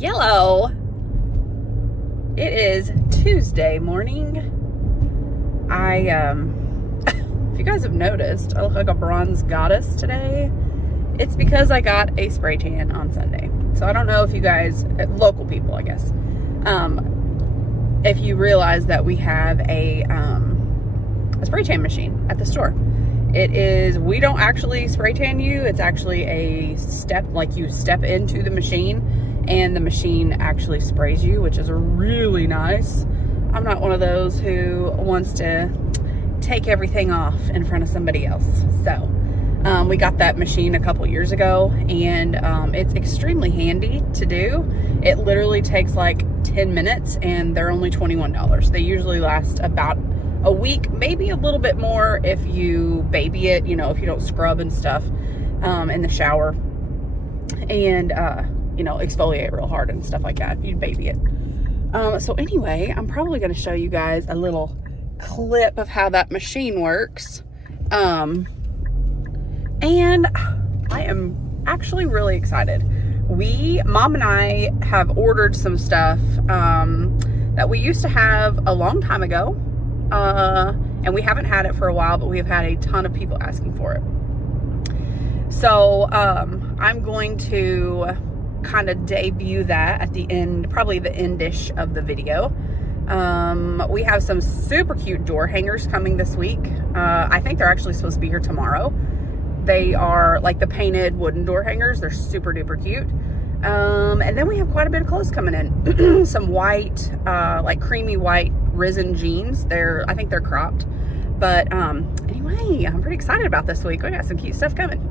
Yellow. It is Tuesday morning. If you guys have noticed, I look like a bronze goddess today. It's because I got a spray tan on Sunday. So I don't know if you guys, local people, I guess, if you realize that we have a spray tan machine at the store. We don't actually spray tan you. It's actually a step, like you step into the machine and the machine actually sprays you, which is really nice. I'm not one of those who wants to take everything off in front of somebody else. So we got that machine a couple years ago, and it's extremely handy to do. It literally takes like 10 minutes and they're only $21. They usually last about a week, maybe a little bit more if you baby it, you know, if you don't scrub and stuff in the shower and exfoliate real hard and stuff like that if you baby it. So anyway, I'm probably going to show you guys a little clip of how that machine works. And I am actually really excited. Mom and I have ordered some stuff that we used to have a long time ago. And we haven't had it for a while, but we've had a ton of people asking for it. So I'm going to kind of debut that at the end, probably the end-ish of the video. We have some super cute door hangers coming this week. I think they're actually supposed to be here tomorrow. They are like the painted wooden door hangers. They're super duper cute. And then we have quite a bit of clothes coming in. Some white, like creamy white risen jeans. I think they're cropped. But anyway, I'm pretty excited about this week. We got some cute stuff coming.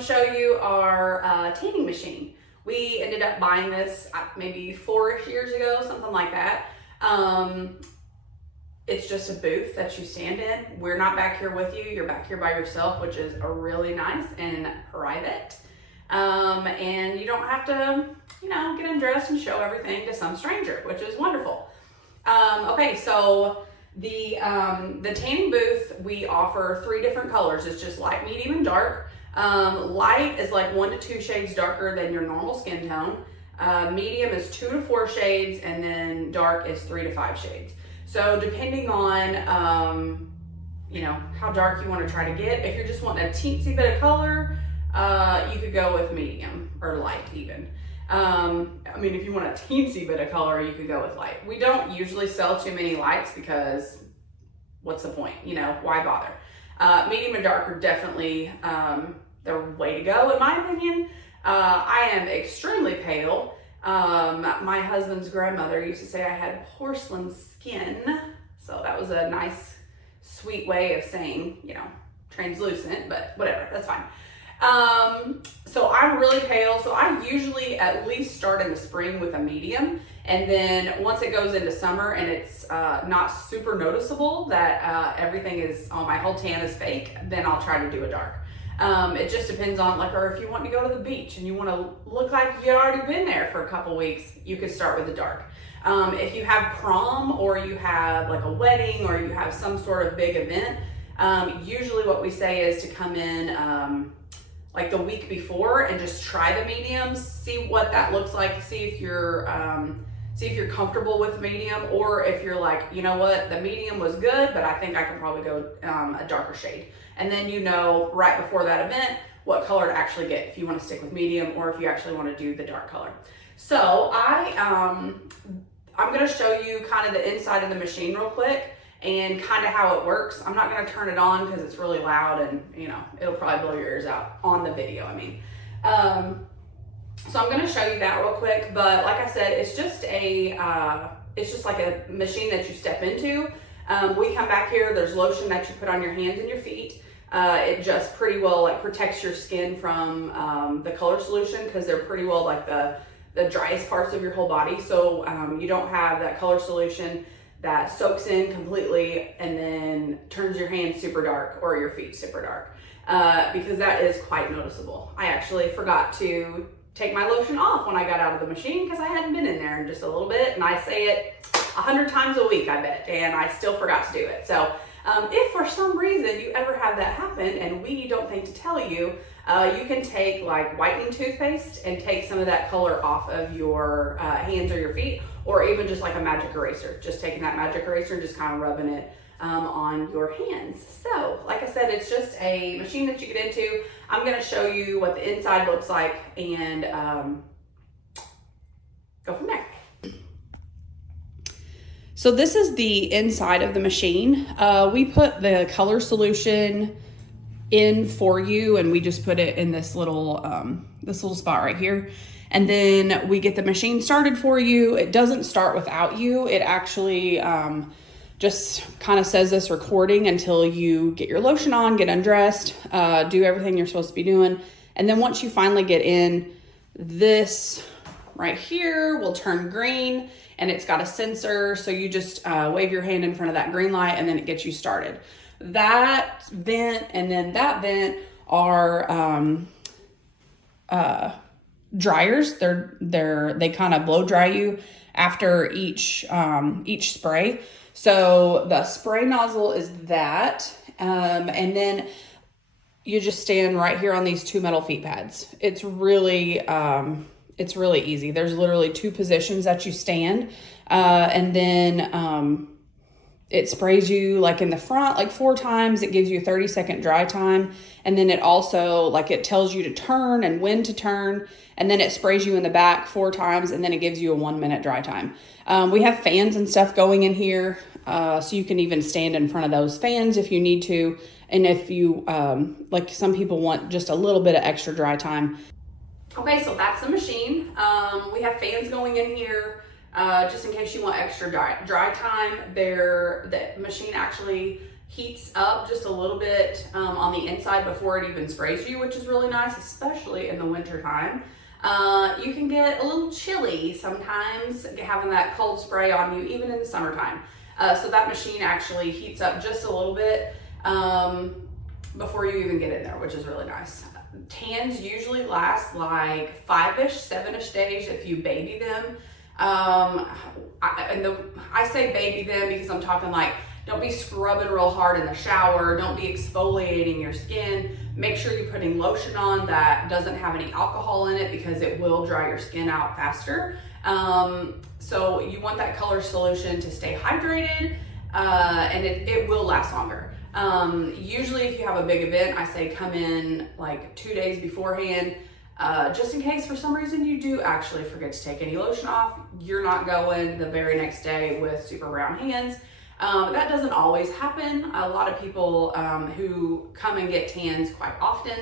Show you our tanning machine. We ended up buying this maybe 4-ish years ago, something like that. It's just a booth that you stand in. We're not back here with you. You're back here by yourself, which is a really nice and private. And you don't have to, get undressed and show everything to some stranger, which is wonderful. Okay, so the tanning booth, we offer 3 different colors. It's just light, medium, and dark. Light is like 1 to 2 shades darker than your normal skin tone. Medium is 2 to 4 shades, and then dark is 3 to 5 shades. So depending on, how dark you want to try to get. If you're just wanting a teensy bit of color, you could go with medium or light even. If you want a teensy bit of color, you could go with light. We don't usually sell too many lights because what's the point? Why bother? Medium and dark are definitely the way to go, in my opinion. I am extremely pale. My husband's grandmother used to say I had porcelain skin, so that was a nice, sweet way of saying, translucent, but whatever, that's fine. So I'm really pale, so I usually at least start in the spring with a medium, and then once it goes into summer and it's not super noticeable that everything is, my whole tan is fake, then I'll try to do a dark. It just depends on, or if you want to go to the beach and you want to look like you've already been there for a couple weeks, you could start with the dark. If you have prom, or you have like a wedding, or you have some sort of big event, usually what we say is to come in like the week before and just try the mediums, see what that looks like, see if you're comfortable with medium, or if you're like, you know what, the medium was good, but I think I can probably go a darker shade. And then right before that event what color to actually get, if you want to stick with medium or if you actually want to do the dark color. So I'm going to show you kind of the inside of the machine real quick and kind of how it works. I'm not going to turn it on because it's really loud and it'll probably blow your ears out on the video. So I'm gonna show you that real quick, but like I said, it's just like a machine that you step into. We come back here, there's lotion that you put on your hands and your feet. It just pretty well like protects your skin from the color solution, because they're pretty well like the driest parts of your whole body. So you don't have that color solution that soaks in completely and then turns your hands super dark or your feet super dark, because that is quite noticeable. I actually forgot to take my lotion off when I got out of the machine because I hadn't been in there in just a little bit, and I say it 100 times a week, I bet, and I still forgot to do it. So if for some reason you ever have that happen and we don't think to tell you, you can take like whitening toothpaste and take some of that color off of your hands or your feet, or even just like a magic eraser, just taking that magic eraser and just kind of rubbing it on your hands. So like I said, it's just a machine that you get into. I'm going to show you what the inside looks like and go from there. So this is the inside of the machine. We put the color solution in for you, and we just put it in this little spot right here. And then we get the machine started for you. It doesn't start without you. It actually just kind of says this recording until you get your lotion on, get undressed, do everything you're supposed to be doing. And then once you finally get in, this right here will turn green, and it's got a sensor. So you just wave your hand in front of that green light, and then it gets you started. That vent and then that vent are dryers. They kind of blow dry you after each spray. So the spray nozzle is that, and then you just stand right here on these two metal feet pads. It's really easy. There's literally two positions that you stand, and then it sprays you like in the front like 4 times. It gives you a 30-second dry time, and then it also like it tells you to turn and when to turn, and then it sprays you in the back 4 times, and then it gives you a 1-minute dry time. We have fans and stuff going in here, so you can even stand in front of those fans if you need to, and if you like some people want just a little bit of extra dry time. Okay, so that's the machine. We have fans going in here just in case you want extra dry time. The machine actually heats up just a little bit on the inside before it even sprays you, which is really nice, especially in the winter time. You can get a little chilly sometimes having that cold spray on you, even in the summertime. So that machine actually heats up just a little bit before you even get in there, which is really nice. Tans usually last like 5-ish, 7-ish days if you baby them. I say baby them because I'm talking like, don't be scrubbing real hard in the shower. Don't be exfoliating your skin. Make sure you're putting lotion on that doesn't have any alcohol in it, because it will dry your skin out faster. So you want that color solution to stay hydrated, and it will last longer. Usually if you have a big event, I say come in like 2 days beforehand, just in case for some reason you do actually forget to take any lotion off. You're not going the very next day with super brown hands. That doesn't always happen. A lot of people who come and get tans quite often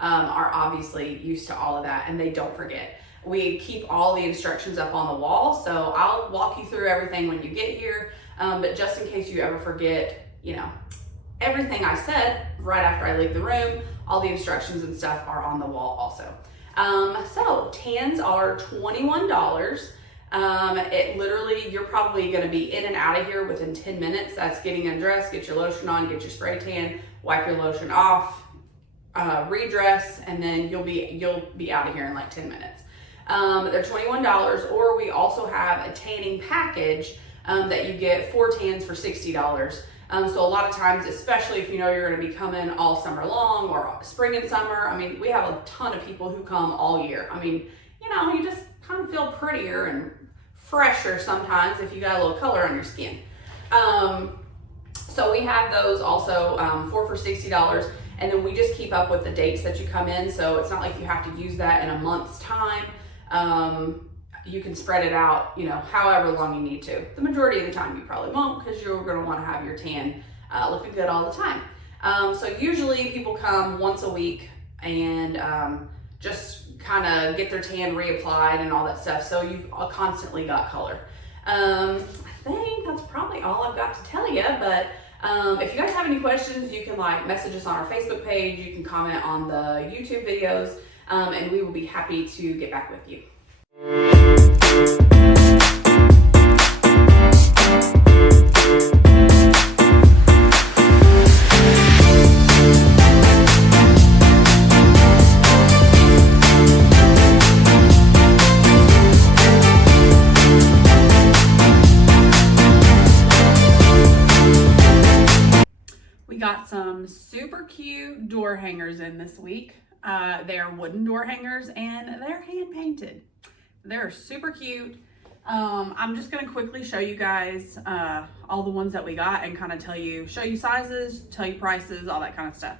are obviously used to all of that, and they don't forget. We keep all the instructions up on the wall, so I'll walk you through everything when you get here, but just in case you ever forget, everything I said right after I leave the room, all the instructions and stuff are on the wall also. So tans are $21. It literally, you're probably going to be in and out of here within 10 minutes. That's getting undressed, get your lotion on, get your spray tan, wipe your lotion off, redress, and then you'll be out of here in like 10 minutes. They're $21, or we also have a tanning package that you get 4 tans for $60. So a lot of times, especially if you know you're going to be coming all summer long or spring and summer, I mean, we have a ton of people who come all year. I mean, you just kind of feel prettier and fresher sometimes if you got a little color on your skin. So we have those also 4 for $60, and then we just keep up with the dates that you come in. So it's not like you have to use that in a month's time. You can spread it out, however long you need to. The majority of the time you probably won't, because you're going to want to have your tan looking good all the time. So usually people come once a week and just kind of get their tan reapplied and all that stuff. So you've constantly got color. I think that's probably all I've got to tell you, but if you guys have any questions, you can like message us on our Facebook page, you can comment on the YouTube videos, and we will be happy to get back with you. Got some super cute door hangers in this week. They are wooden door hangers and they're hand painted. They're super cute. I'm just gonna quickly show you guys all the ones that we got and kind of show you sizes, tell you prices, all that kind of stuff.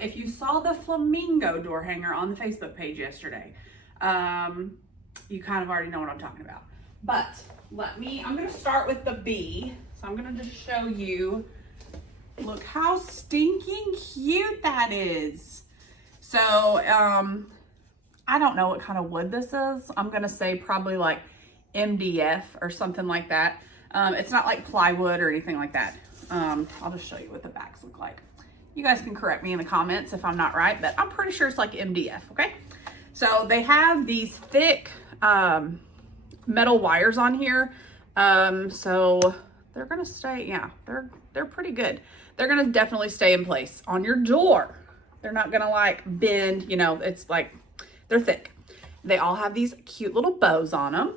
If you saw the flamingo door hanger on the Facebook page yesterday, you kind of already know what I'm talking about. But I'm gonna start with the bee. So I'm gonna just show you. Look how stinking cute that is. So, I don't know what kind of wood this is. I'm gonna say probably like MDF or something like that. It's not like plywood or anything like that. I'll just show you what the backs look like. You guys can correct me in the comments if I'm not right, but I'm pretty sure it's like MDF, okay? So they have these thick metal wires on here. So they're gonna stay, yeah, they're pretty good. They're gonna definitely stay in place on your door. They're not gonna like bend, you know, it's like, they're thick. They all have these cute little bows on them.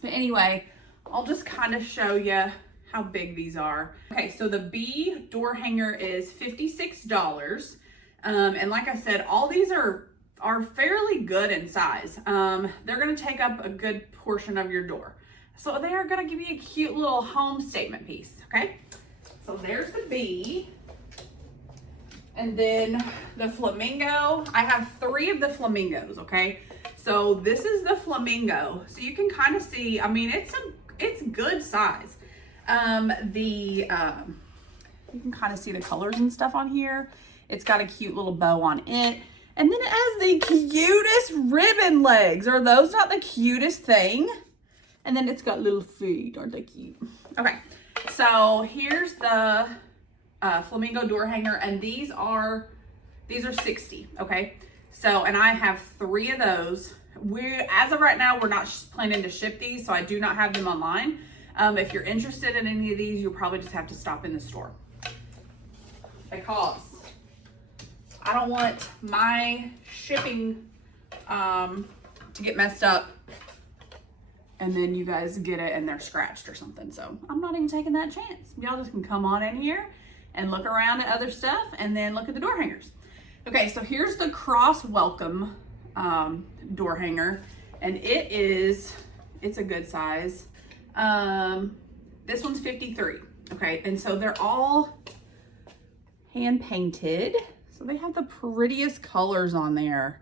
But anyway, I'll just kind of show you how big these are. Okay, so the bee door hanger is $56. And like I said, all these are fairly good in size. They're gonna take up a good portion of your door. So they are gonna give you a cute little home statement piece, okay? So there's the bee. And then the flamingo, I have 3 of the flamingos, okay? So this is the flamingo. So you can kind of see, I mean, it's good size. You can kind of see the colors and stuff on here. It's got a cute little bow on it. And then it has the cutest ribbon legs. Are those not the cutest thing? And then it's got little feet, aren't they cute? Okay, so here's the flamingo door hanger, and these are $60, okay? So, and I have 3 of those. As of right now, we're not planning to ship these, so I do not have them online. If you're interested in any of these, you'll probably just have to stop in the store. Because I don't want my shipping to get messed up and then you guys get it and they're scratched or something. So I'm not even taking that chance. Y'all just can come on in here and look around at other stuff and then look at the door hangers. Okay, so here's the cross welcome door hanger, and it's a good size. This one's 53, okay? And so they're all hand painted. So they have the prettiest colors on there.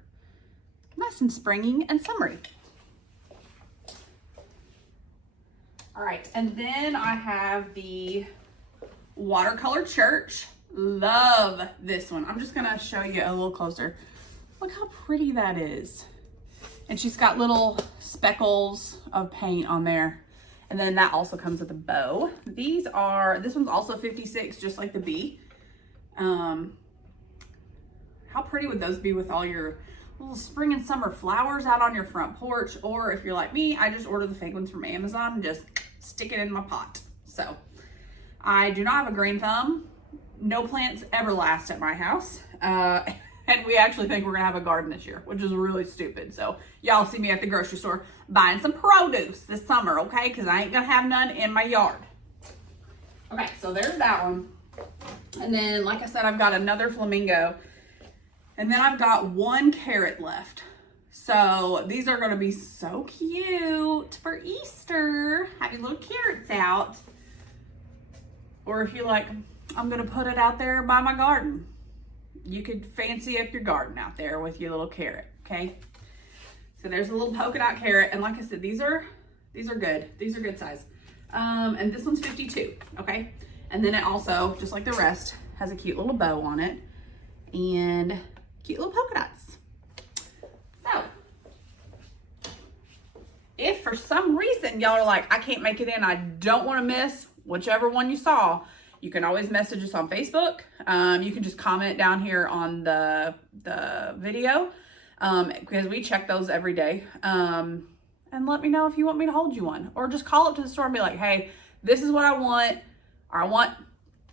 Nice and springy and summery. All right, and then I have the watercolor church. Love this one. I'm just gonna show you a little closer. Look how pretty that is. And she's got little speckles of paint on there. And then that also comes with a bow. This one's also 56, just like the bee. How pretty would those be with all your little spring and summer flowers out on your front porch? Or if you're like me, I just order the fake ones from Amazon and just stick it in my pot. So I do not have a green thumb. No plants ever last at my house. And we actually think we're gonna have a garden this year, which is really stupid. So y'all see me at the grocery store buying some produce this summer, okay? Because I ain't gonna have none in my yard. Okay, so there's that one. And then, like I said, I've got another flamingo. And then I've got 1 carrot left. So these are gonna be so cute for Easter. Have your little carrots out. Or if you're like, I'm gonna put it out there by my garden. You could fancy up your garden out there with your little carrot, okay? So there's a little polka dot carrot, and like I said, these are good. These are good size. And this one's 52, okay? And then it also, just like the rest, has a cute little bow on it and cute little polka dots. for some reason y'all are like, I can't make it in, I don't want to miss whichever one you saw, you can always message us on Facebook. You can just comment down here on the video, because we check those every day. And let me know if you want me to hold you one, or just call up to the store and be like, hey, this is what I want, or I want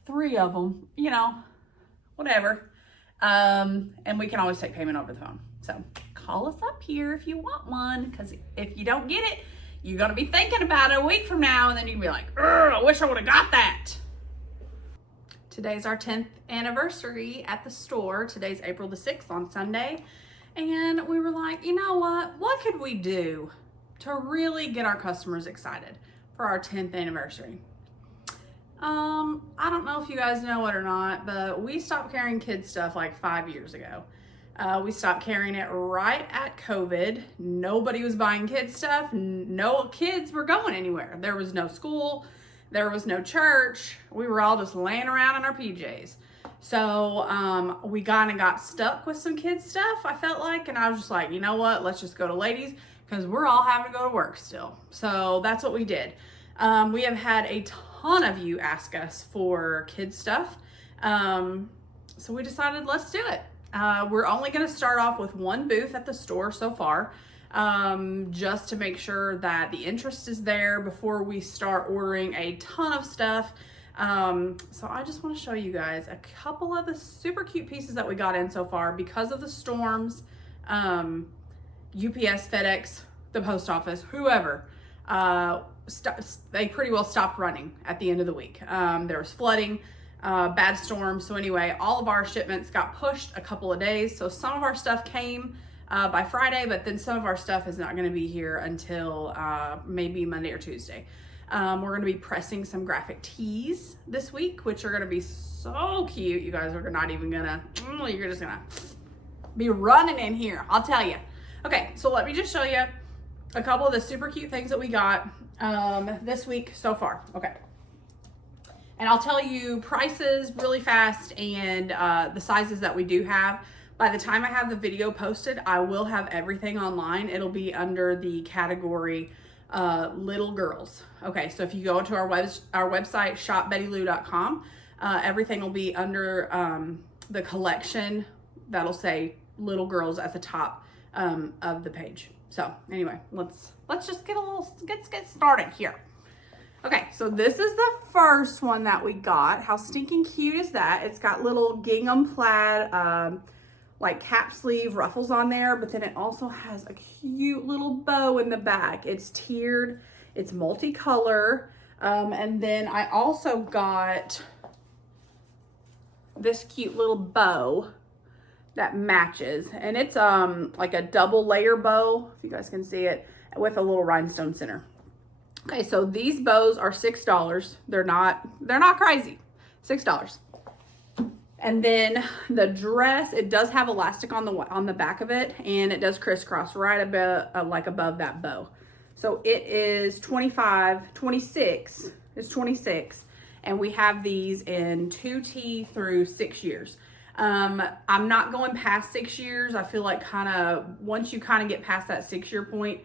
3 of them, you know, whatever. And we can always take payment over the phone. So call us up here if you want one, because if you don't get it, you're going to be thinking about it a week from now, and then you can be like, I wish I would have got that. Today's our 10th anniversary at the store. Today's April the 6th on Sunday. And we were like, you know what could we do to really get our customers excited for our 10th anniversary? I don't know if you guys know it or not, but we stopped carrying kids stuff like 5 years ago. We stopped carrying it right at COVID. Nobody was buying kids stuff. No kids were going anywhere. There was no school. There was no church. We were all just laying around in our PJs. So we kind of got stuck with some kids stuff, I felt like. And I was just like, you know what? Let's just go to Ladies, because we're all having to go to work still. So that's what we did. We have had a ton of you ask us for kids stuff. So we decided, let's do it. We're only going to start off with one booth at the store so far, just to make sure that the interest is there before we start ordering a ton of stuff. So I just want to show you guys a couple of the super cute pieces that we got in so far because of the storms. UPS, FedEx, the post office, whoever, they pretty well stopped running at the end of the week. There was flooding, bad storms. So anyway, all of our shipments got pushed a couple of days. So some of our stuff came by Friday, but then some of our stuff is not going to be here until maybe Monday or Tuesday. We're going to be pressing some graphic tees this week, which are going to be so cute. You guys are not even gonna, you're just gonna be running in here, I'll tell you. Okay, so let me just show you a couple of the super cute things that we got this week so far. Okay, and I'll tell you prices really fast and the sizes that we do have. By the time I have the video posted, I will have everything online. It'll be under the category little girls. Okay, so if you go to our website, shopbettylou.com, everything will be under the collection that'll say little girls at the top of the page. So anyway, let's just get started here. Okay, so this is the first one that we got. How stinking cute is that? It's got little gingham plaid like cap sleeve ruffles on there, but then it also has a cute little bow in the back. It's tiered, it's multicolor, and then I also got this cute little bow that matches, and it's like a double layer bow, if you guys can see it, with a little rhinestone center. Okay, so these bows are $6. They're not crazy. $6. And then the dress, it does have elastic on the back of it, and it does crisscross right above, like above that bow. So it is 26, it's 26, and we have these in 2T through 6 years. I'm not going past 6 years. I feel like once you get past that 6-year point,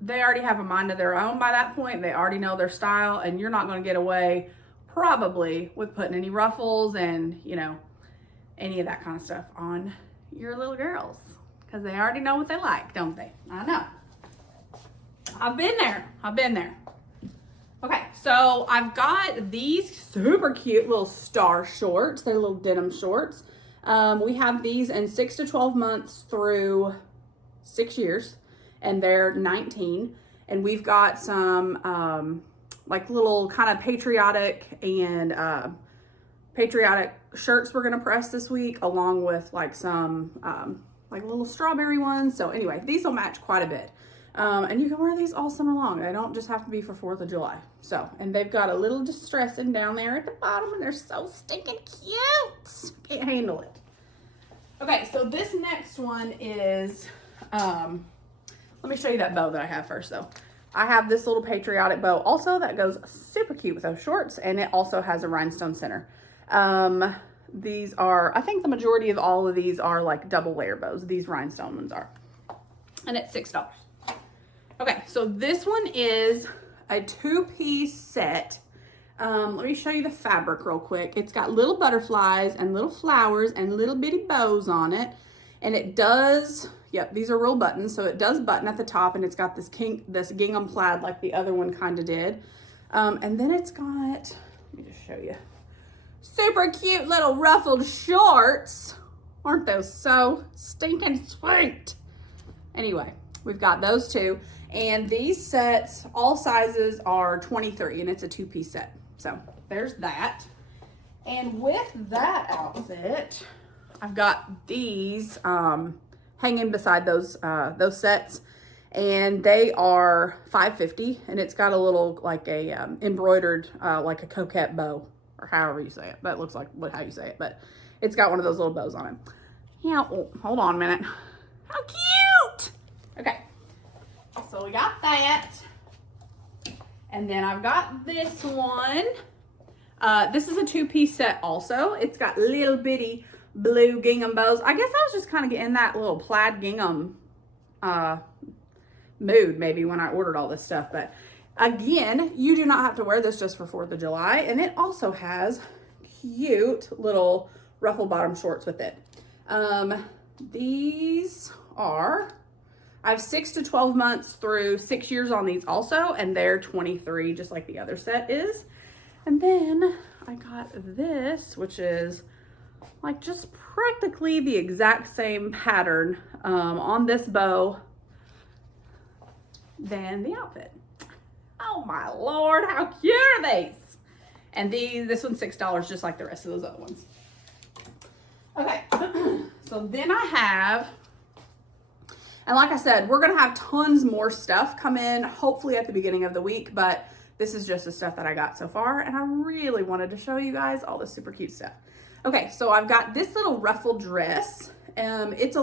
they already have a mind of their own by that point. They already know their style, and you're not going to get away probably with putting any ruffles and, you know, any of that kind of stuff on your little girls, because they already know what they like, don't they? I know. I've been there. Okay, so I've got these super cute little star shorts. They're little denim shorts. We have these in 6 to 12 months through 6 years, and they're $19. And we've got some like little kind of patriotic shirts we're gonna press this week, along with like some like little strawberry ones. So anyway, these will match quite a bit. And you can wear these all summer long. They don't just have to be for 4th of July. So, and they've got a little distressing down there at the bottom, and they're so stinking cute. Can't handle it. Okay, so this next one is, let me show you that bow that I have first though. I have this little patriotic bow also that goes super cute with those shorts, and it also has a rhinestone center. These are, I think the majority of all of these are like double layer bows. These rhinestone ones are. And it's $6. Okay, so this one is a 2-piece set. Let me show you the fabric real quick. It's got little butterflies and little flowers and little bitty bows on it. And it does, yep, these are real buttons. So it does button at the top, and it's got this gingham plaid like the other one kind of did. And then it's got, let me just show you, super cute little ruffled shorts. Aren't those so stinking sweet? Anyway, we've got those two. And these sets, all sizes are 23, and it's a 2-piece set. So there's that. And with that outfit, I've got these hanging beside those sets, and they are $5.50, and it's got a little like a embroidered like a coquette bow, or however you say it. That looks like how you say it, but it's got one of those little bows on it. Yeah, oh, hold on a minute. How cute! Okay, so we got that. And then I've got this one. This is a 2-piece set also. It's got little bitty blue gingham bows. I guess I was just kind of getting that little plaid gingham mood maybe when I ordered all this stuff. But again, you do not have to wear this just for 4th of July. And it also has cute little ruffle bottom shorts with it. These are, I have 6 to 12 months through 6 years on these also, and they're 23, just like the other set is. And then I got this, which is like just practically the exact same pattern on this bow than the outfit. Oh my Lord, how cute are these? And this one's $6, just like the rest of those other ones. Okay, so then I have, and like I said, we're going to have tons more stuff come in, hopefully at the beginning of the week, but this is just the stuff that I got so far, and I really wanted to show you guys all this super cute stuff. Okay, so I've got this little ruffled dress. It's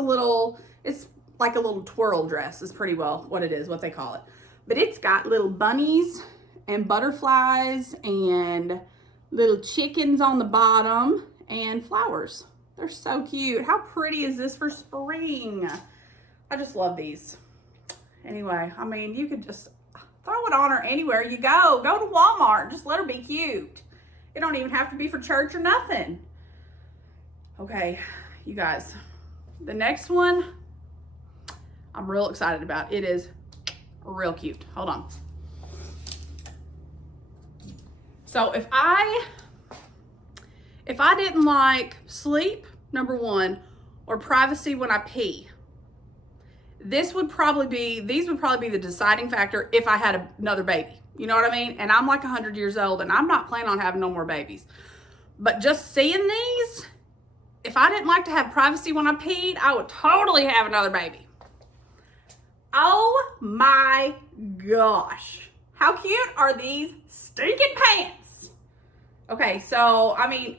like a little twirl dress is pretty well what it is, what they call it. But it's got little bunnies and butterflies and little chickens on the bottom and flowers. They're so cute. How pretty is this for spring? I just love these. Anyway, I mean, you could just throw it on her anywhere you go. Go to Walmart. Just let her be cute. It don't even have to be for church or nothing. Okay, you guys. The next one, I'm real excited about. It is real cute. Hold on. So if I didn't like sleep, number one, or privacy when I pee, these would probably be the deciding factor if I had another baby. You know what I mean? And I'm like 100 years old, and I'm not planning on having no more babies. But just seeing these, if I didn't like to have privacy when I peed, I would totally have another baby. Oh my gosh. How cute are these stinking pants? Okay, so, I mean,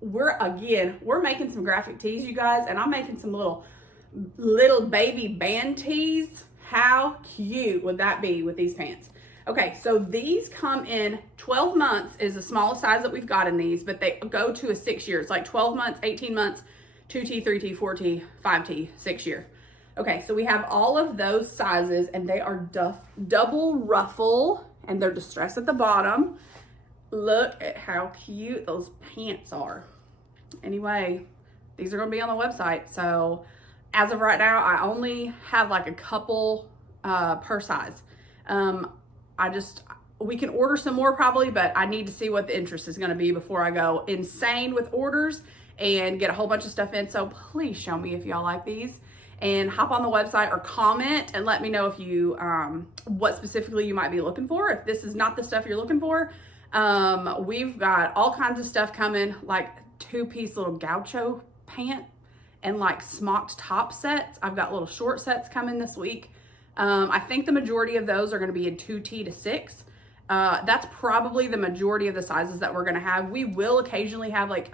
we're making some graphic tees, you guys, and I'm making some little baby band tees. How cute would that be with these pants? Okay, so these come in 12 months is the smallest size that we've got in these, but they go to a 6 year. It's like 12 months, 18 months, 2T, 3T, 4T, 5T, 6 year. Okay, so we have all of those sizes, and they are double ruffle, and they're distressed at the bottom. Look at how cute those pants are. Anyway, these are gonna be on the website. So as of right now, I only have like a couple per size. We can order some more probably, but I need to see what the interest is gonna be before I go insane with orders and get a whole bunch of stuff in. So please show me if y'all like these, and hop on the website or comment and let me know if you, what specifically you might be looking for. If this is not the stuff you're looking for, we've got all kinds of stuff coming, like 2-piece little gaucho pant and like smocked top sets. I've got little short sets coming this week. I think the majority of those are going to be in 2T to 6. That's probably the majority of the sizes that we're going to have. We will occasionally have like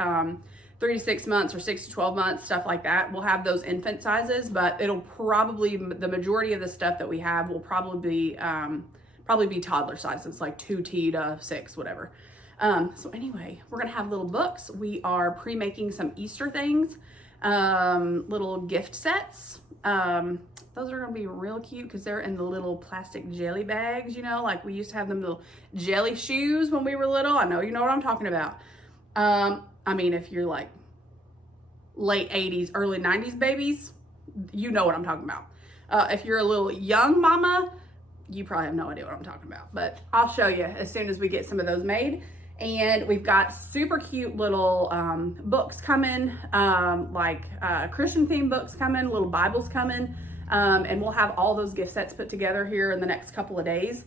3 to 6 months or 6 to 12 months, stuff like that. We'll have those infant sizes, but it'll probably, the majority of the stuff that we have will probably be toddler sizes, like 2T to 6, whatever. So anyway, we're gonna have little books. We are pre-making some Easter things, little gift sets, Those are gonna be real cute because they're in the little plastic jelly bags, you know, like we used to have them little jelly shoes when we were little. I know you know what I'm talking about. I mean, if you're like late 80s, early 90s babies, you know what I'm talking about. If you're a little young mama, you probably have no idea what I'm talking about, but I'll show you as soon as we get some of those made. And we've got super cute little books coming, like Christian themed books coming, little Bibles coming, and we'll have all those gift sets put together here in the next couple of days.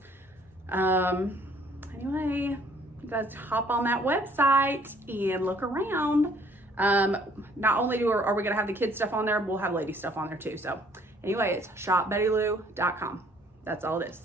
Anyway, you guys hop on that website and look around. Not only are we gonna have the kids stuff on there, we'll have lady stuff on there too. So anyway, it's shopbettylou.com. That's all it is.